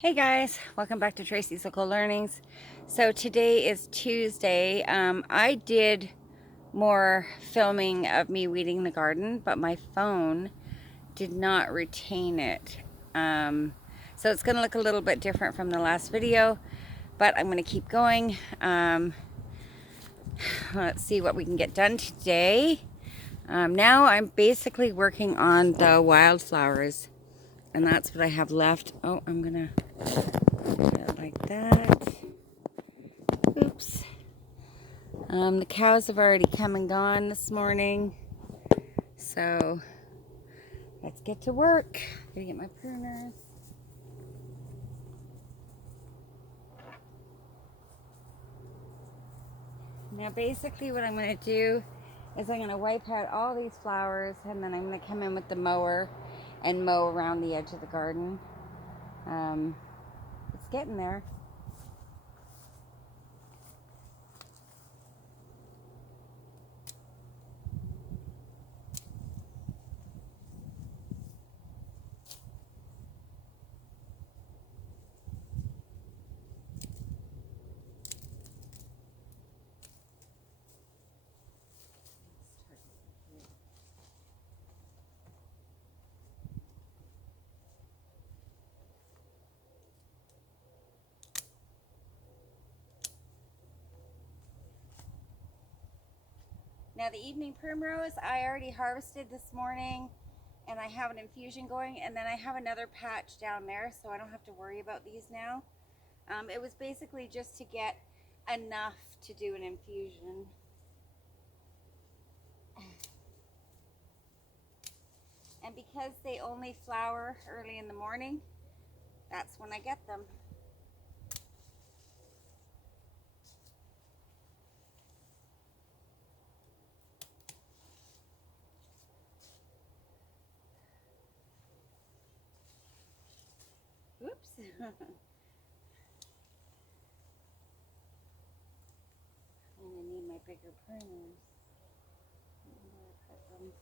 Hey guys, welcome back to Tracy's Local Learnings. So today is Tuesday. I did more filming of me weeding the garden, but my phone did not retain it. So it's going to look a little bit different from the last video, but I'm going to keep going. Let's see what we can get done today. Now I'm basically working on the wildflowers, and that's what I have left. Oh, I'm going to put it like that. Oops. The cows have already come and gone this morning, so let's get to work. Gotta get my pruners. Now basically what I'm going to do is I'm going to wipe out all these flowers, and then I'm going to come in with the mower and mow around the edge of the garden. It's getting there. Now the evening primrose I already harvested this morning, and I have an infusion going, and then I have another patch down there, so I don't have to worry about these now. It was basically just to get enough to do an infusion. And because they only flower early in the morning, that's when I get them. Oops. I'm gonna need my bigger pruners. Where I put them.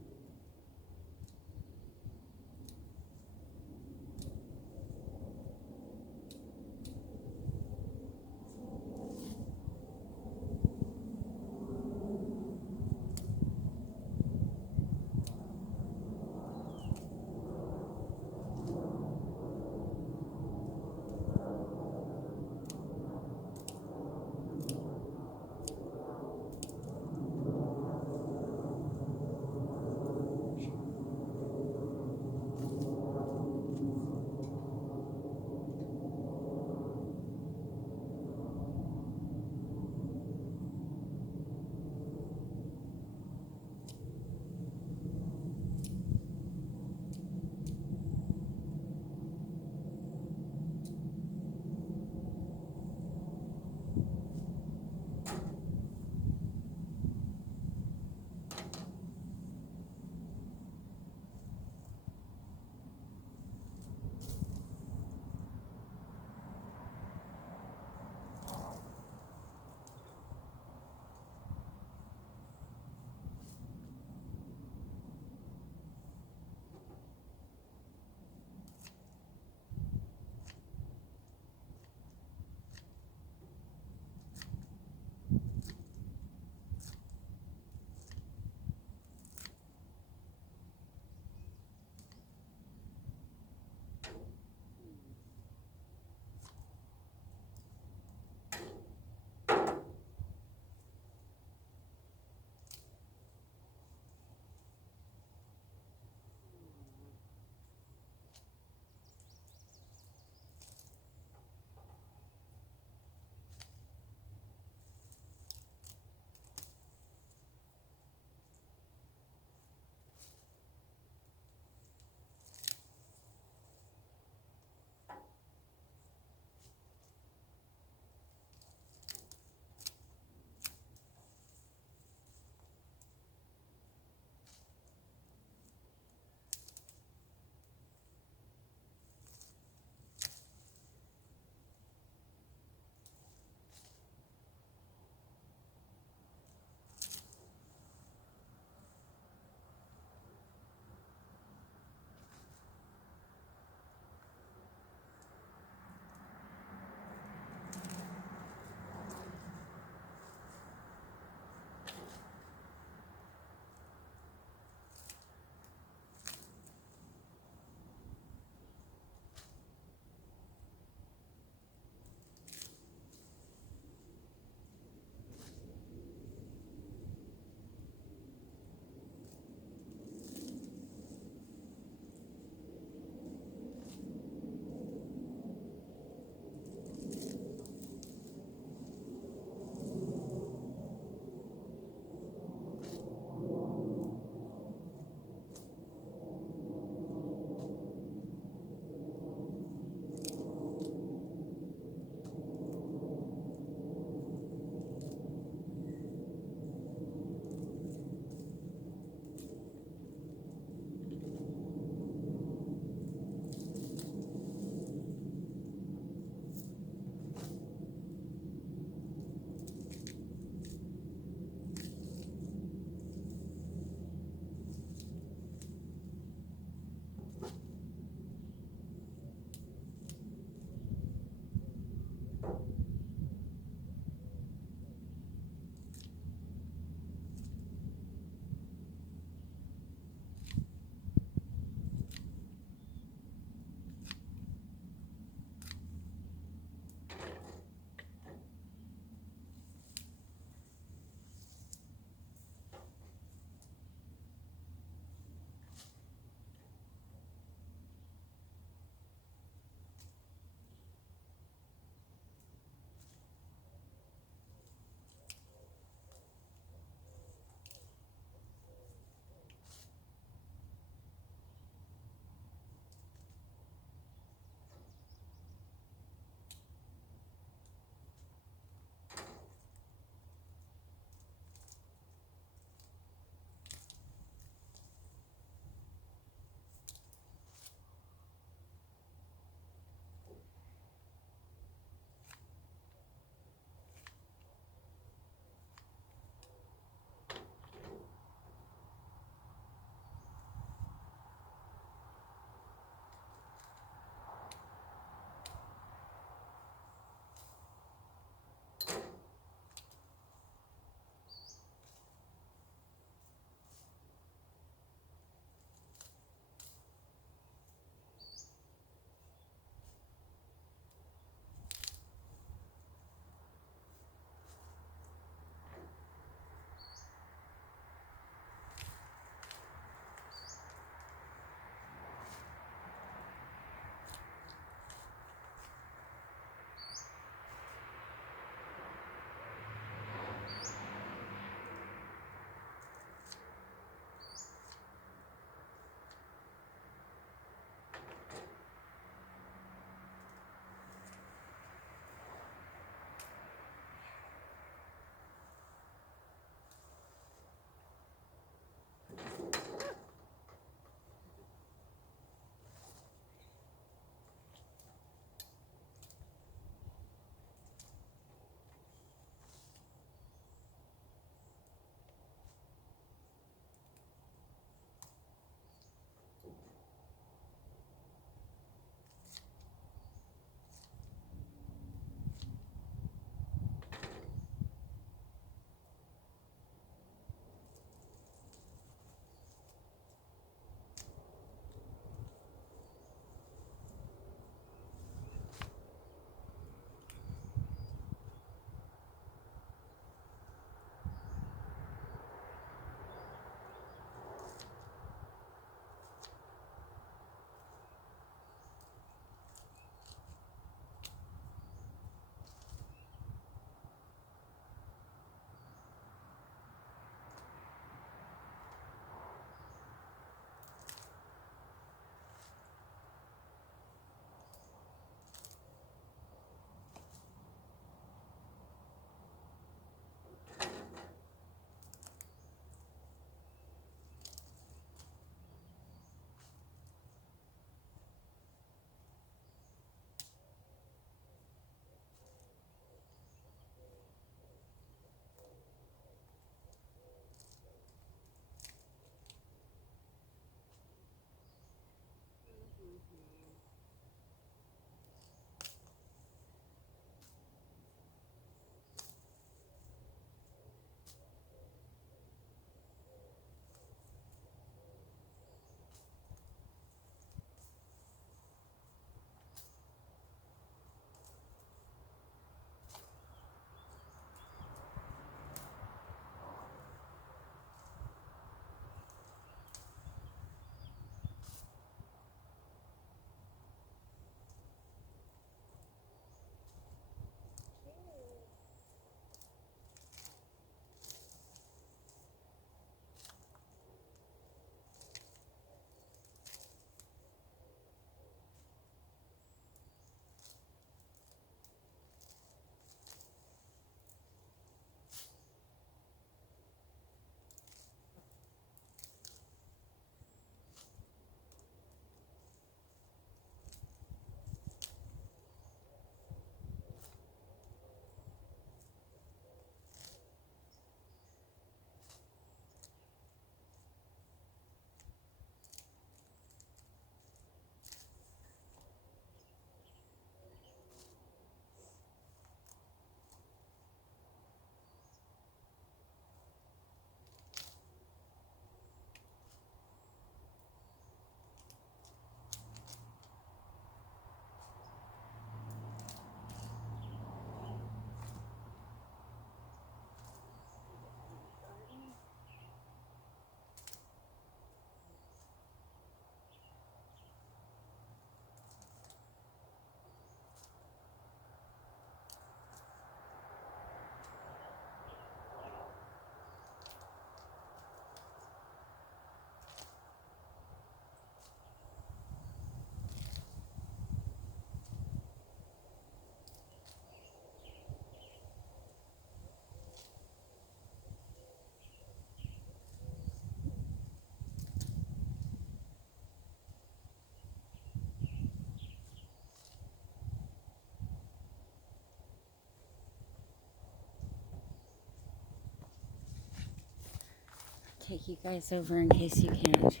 take you guys over in case you can't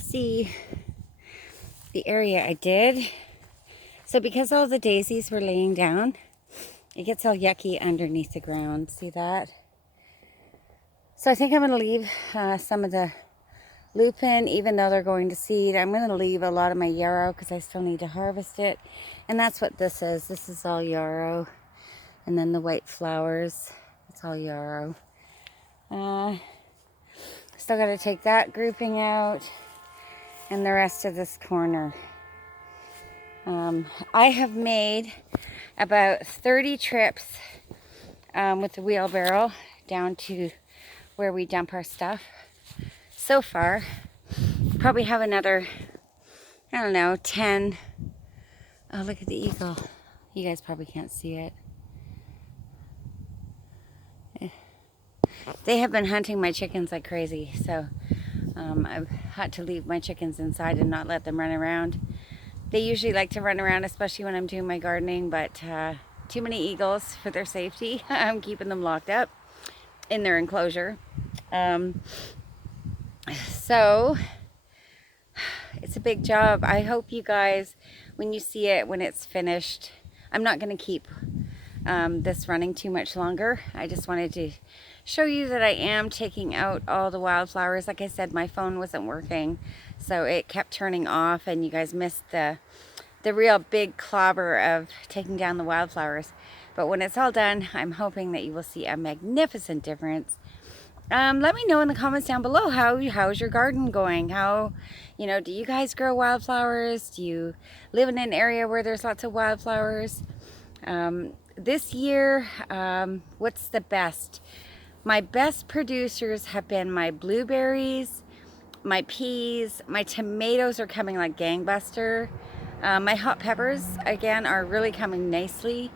see the area I did. So because all the daisies were laying down, it gets all yucky underneath the ground. See that? So I think I'm going to leave some of the lupin, even though they're going to seed. I'm going to leave a lot of my yarrow because I still need to harvest it. And that's what this is. This is all yarrow. And then the white flowers, it's all yarrow. Still got to take that grouping out and the rest of this corner. I have made about 30 trips with the wheelbarrow down to where we dump our stuff. So far, probably have another, I don't know, 10. Oh, look at the eagle. You guys probably can't see it. They have been hunting my chickens like crazy, so I've had to leave my chickens inside and not let them run around. They usually like to run around, especially when I'm doing my gardening, but too many eagles for their safety. I'm keeping them locked up in their enclosure. So it's a big job. I hope you guys, when you see it, when it's finished, I'm not going to keep this running too much longer. I just wanted to show you that I am taking out all the wildflowers. Like I said, my phone wasn't working, so it kept turning off, and you guys missed the real big clobber of taking down the wildflowers. But when it's all done, I'm hoping that you will see a magnificent difference. Let me know in the comments down below how's your garden going. How, do you guys grow wildflowers? Do you live in an area where there's lots of wildflowers? This year, what's the best? My best producers have been my blueberries, my peas, my tomatoes are coming like gangbuster. My hot peppers, again, are really coming nicely.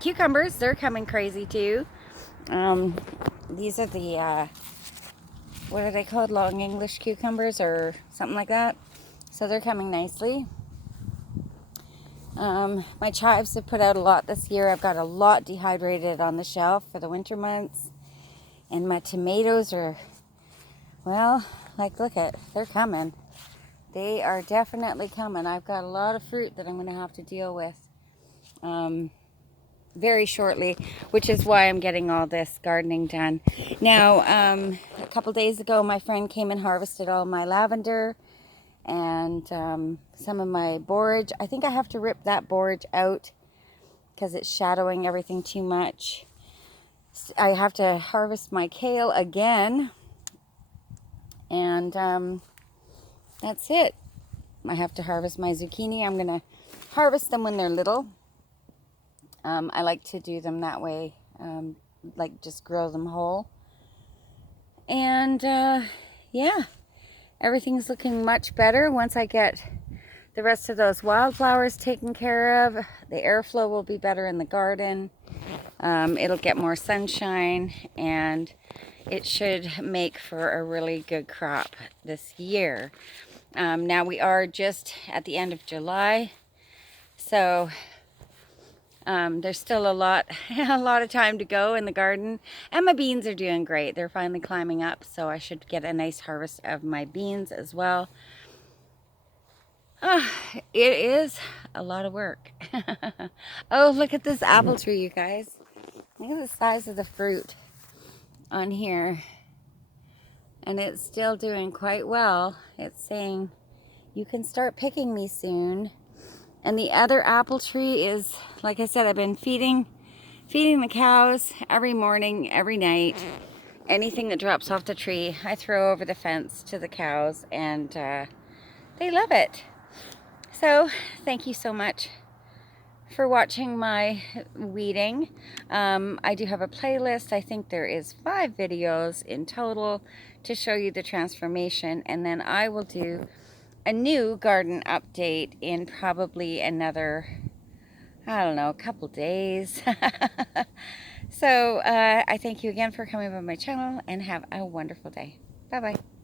Cucumbers, they're coming crazy too. These are the, what are they called? Long English cucumbers or something like that. So they're coming nicely. My chives have put out a lot this year. I've got a lot dehydrated on the shelf for the winter months. And my tomatoes are, well, look they're coming. They are definitely coming. I've got a lot of fruit that I'm going to have to deal with very shortly, which is why I'm getting all this gardening done. Now, a couple days ago, my friend came and harvested all my lavender and some of my borage. I think I have to rip that borage out because it's shadowing everything too much. I have to harvest my kale again, and that's it. I have to harvest my zucchini. I'm going to harvest them when they're little. I like to do them that way, like just grill them whole. And yeah, everything's looking much better once I get the rest of those wildflowers taken care of. The airflow will be better in the garden. It'll get more sunshine, and it should make for a really good crop this year. Now we are just at the end of July, so there's still a lot of time to go in the garden, and my beans are doing great. They're finally climbing up, so I should get a nice harvest of my beans as well. It is a lot of work. Oh, look at this apple tree, you guys. Look at the size of the fruit on here. And it's still doing quite well. It's saying, you can start picking me soon. And the other apple tree is, like I said, I've been feeding the cows every morning, every night. Anything that drops off the tree, I throw over the fence to the cows, and they love it. So, thank you so much for watching my weeding. I do have a playlist. I think there is 5 videos in total to show you the transformation, and then I will do a new garden update in probably another, I don't know, a couple days. So I thank you again for coming by my channel, and have a wonderful day. Bye-bye.